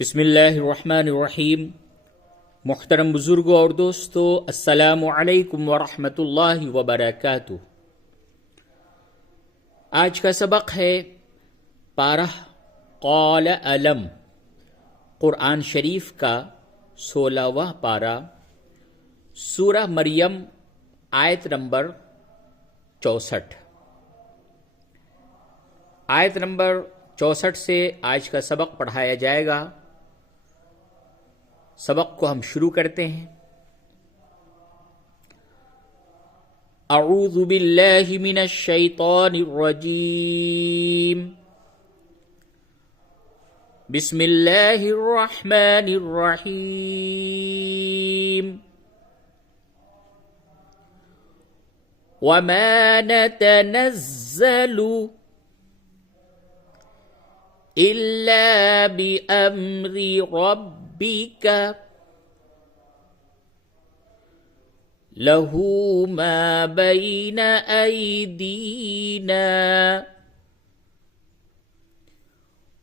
बिस्मिल्लाहिर्रहमानिर्रहीम। मुहतरम बुजुर्गों और दोस्तों, अस्सलामु अलैकुम वरहमतुल्लाहि वबरकातुह। आज का सबक है पारह क़ाल अलम, कुरान शरीफ का 16वां पारा, सूरह मरियम, आयत नंबर 64। आयत नंबर 64 से आज का सबक पढ़ाया जाएगा। सबक को हम शुरू करते हैं। अऊज़ु बिल्लाहि मिनश शैतानिर रजीम। बिस्मिल्लाहिर रहमानिर रहीम। वमा नतनज़्ज़लु इल्ला बिअम्रि रब्बिक लहू मा बैन ऐदीना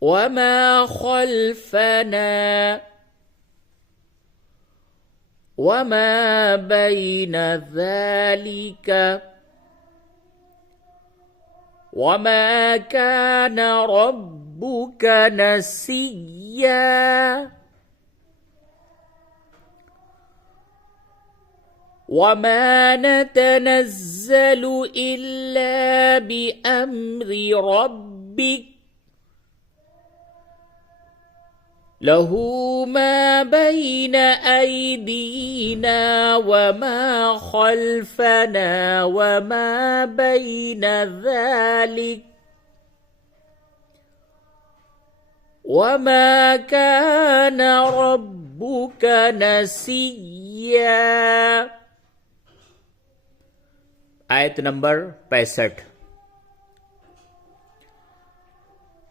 वमा खल्फना वमा बैन ज़ालिक वमा कान रब्बुक नसिय्या। वमा नतनज़्ज़लु इल्ला बिअम्रि रब्बिक लहू मा बैन ऐदीना वमा खल्फना वमा बैन ज़ालिक वमा कान रब्बुक नसिय्या। आयत नंबर 65।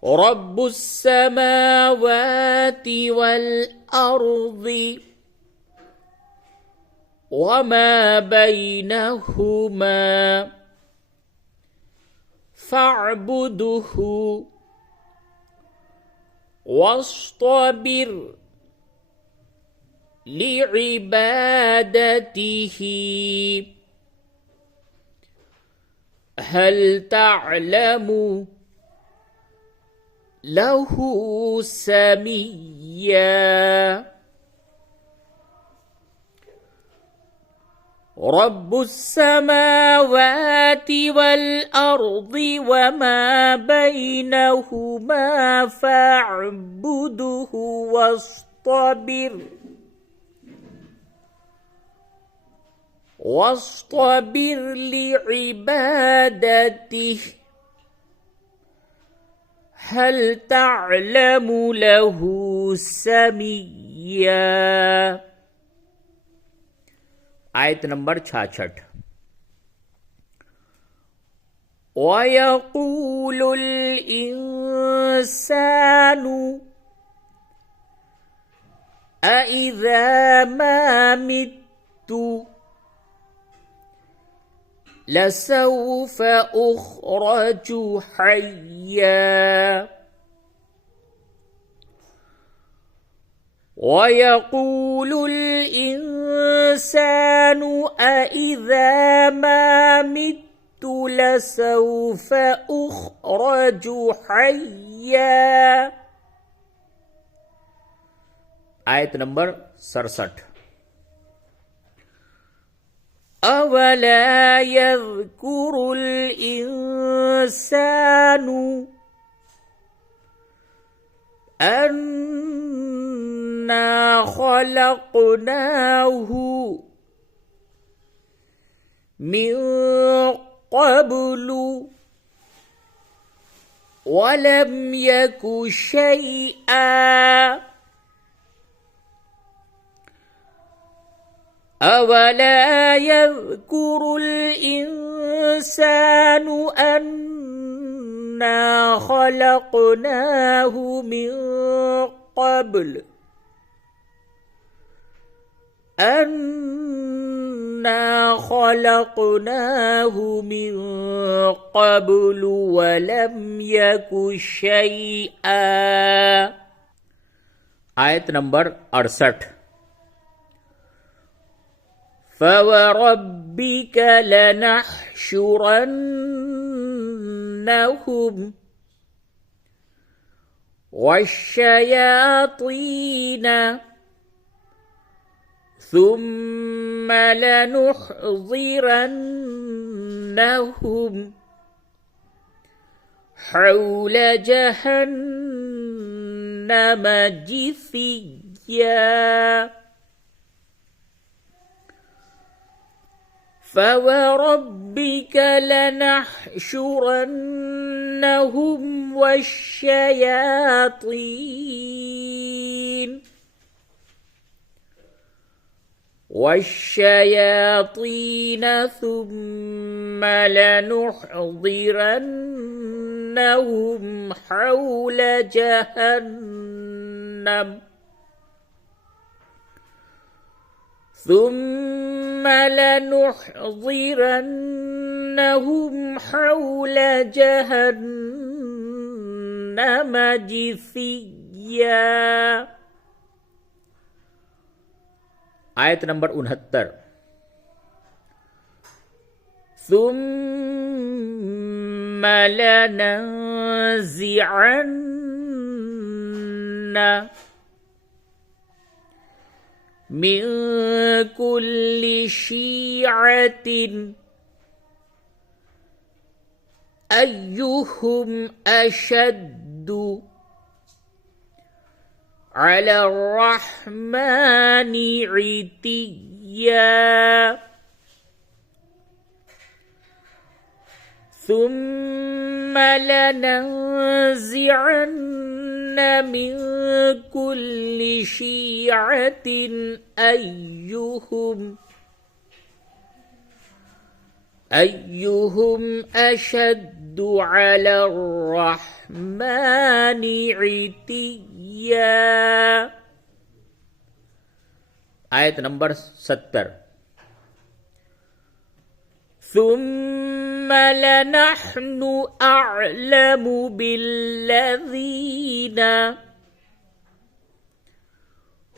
रब्बुस समावाति वल अर्ज़ि वमा बैनहुमा फ़अब्दुहु वस्तबिर लिइबादतिही हल तअलमु लहू समिय्या। रब्बुस समावाति वल अर्ज़ि वमा बैनहुमा फ़अब्दुहु वस्तबिर लिइबादतिही हल तअलमु लहू समिय्या। आयत नंबर 66। वयक़ूलुल इंसानु अइज़ा मा मित्तु लसौफ उख़रजु हय्या। वयक़ूलुल इंसानु अइज़ा मा मित्तु लसौफ उख़रजु हय्या। आयत नंबर 67। अवला यज़्कुरुल इंसानु अन्ना खलक़नाहु मिन क़ब्लु वलम यकु शैआ। अवला यज़्कुरुल इंसानु अन्ना खलक़नाहु मिन क़ब्ल अन्ना खलक़नाहु मिन क़ब्लु वलम यकु शैआ। आयत नंबर 68। فوربك لنحشرنهم والشياطين ثم لنحضرنهم حول جهنم جثيا فوربك لنحشرنهم والشياطين ثم لنحضرنهم حول جهنم جثيا। आयत नंबर 69। ثم لننزعن من كل شيعة أيهم أشد على الرحمن عتيا ثم لننزعن من كل شيعة أيهم أشد على الرحمن عتيا। आयत नंबर 70। ثم لنحن أعلم بالذين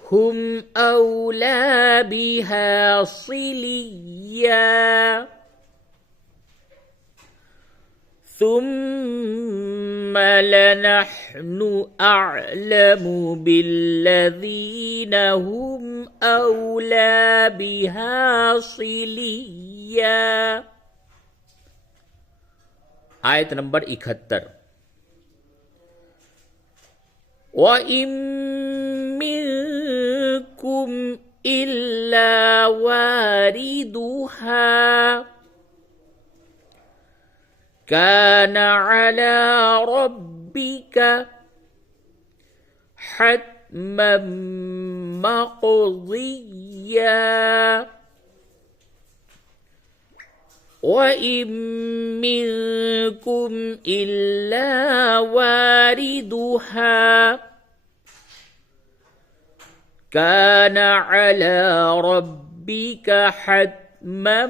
هم أولى بها صليا ثم لنحن أعلم بالذين هم أولى بها صليا। आयत नंबर 71। وإن منكم إلا واردها كان على ربك حتما مقضيا وإن منكم إلا واردها كان على ربك حتما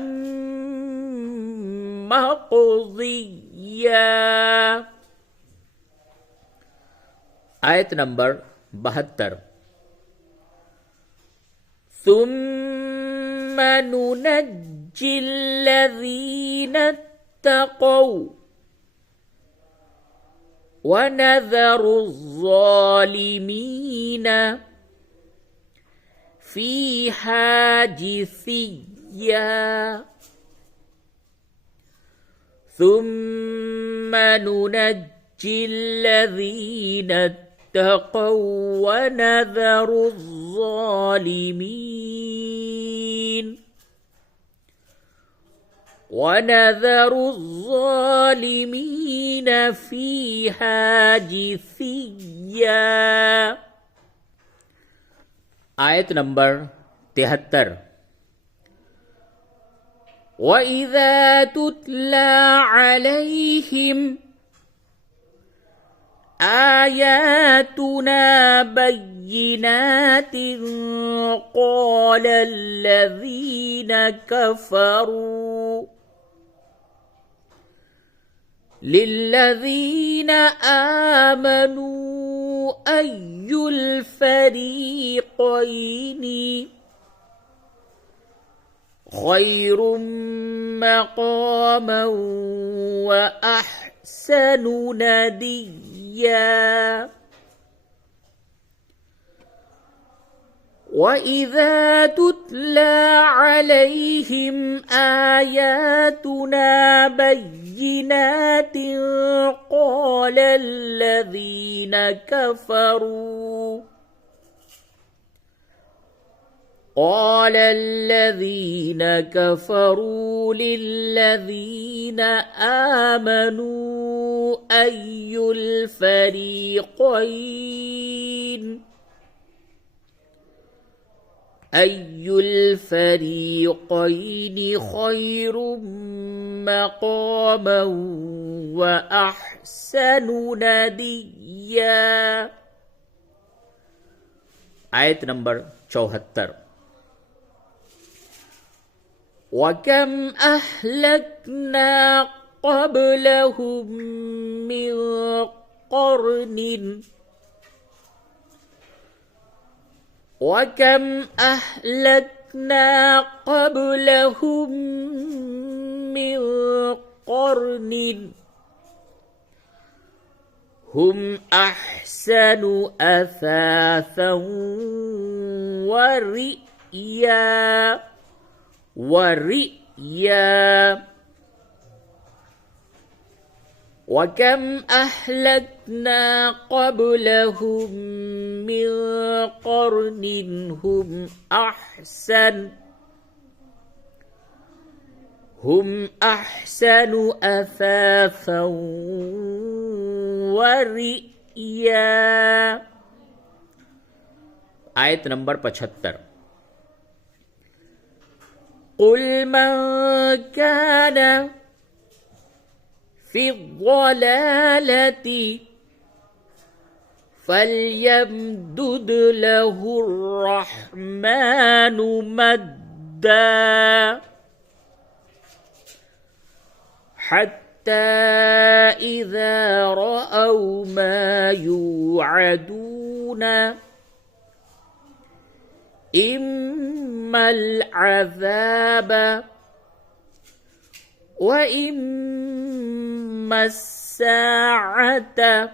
مقضيا। आयत नंबर 72। ثم ننجي الذين اتقوا ونذر الظالمين فيها جثيا ثم ننجي الذين اتقوا ونذر الظالمين فيها جثيا। आयत नंबर 73। وإذا تتلى عليهم آياتنا بينات قال الذين للذين آمنوا أي الفريقين خير مقاما وأحسن نديا وإذا تتلى عليهم آياتنا بينات قال الذين كفروا للذين آمنوا أي الفريقين خير مقاما وأحسن نديا. आयत नंबर 74। وكم أهلكنا قبلهم من قرن هم أحسن أثاثا ورئيا وكم أهلكنا قبلهم من قرن هم أحسن أثاثا ورئيا. आयत नंबर 75। قل من كان في الضلالة فليمدد له الرحمن مدا حتى إذا رأوا ما يوعدون إما العذاب وإما الساعة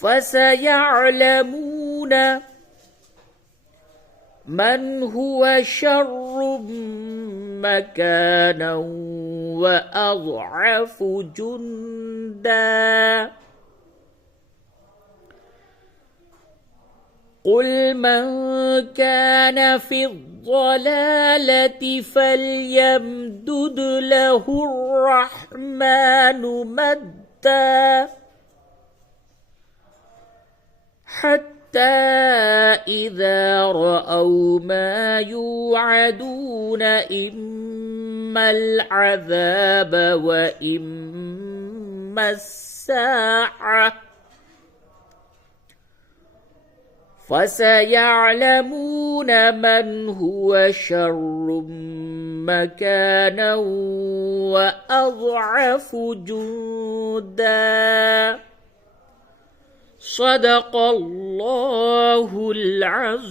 فسيعلمون من هو شر مكانا وأضعف جندا. قل من كان في الضلالة فليمدد له الرحمن مدا حتى إذا رأوا ما يوعدون إما العذاب وإما الساعة فسيعلمون من هو شر مكانا وأضعف جندا. صدق الله العظيم.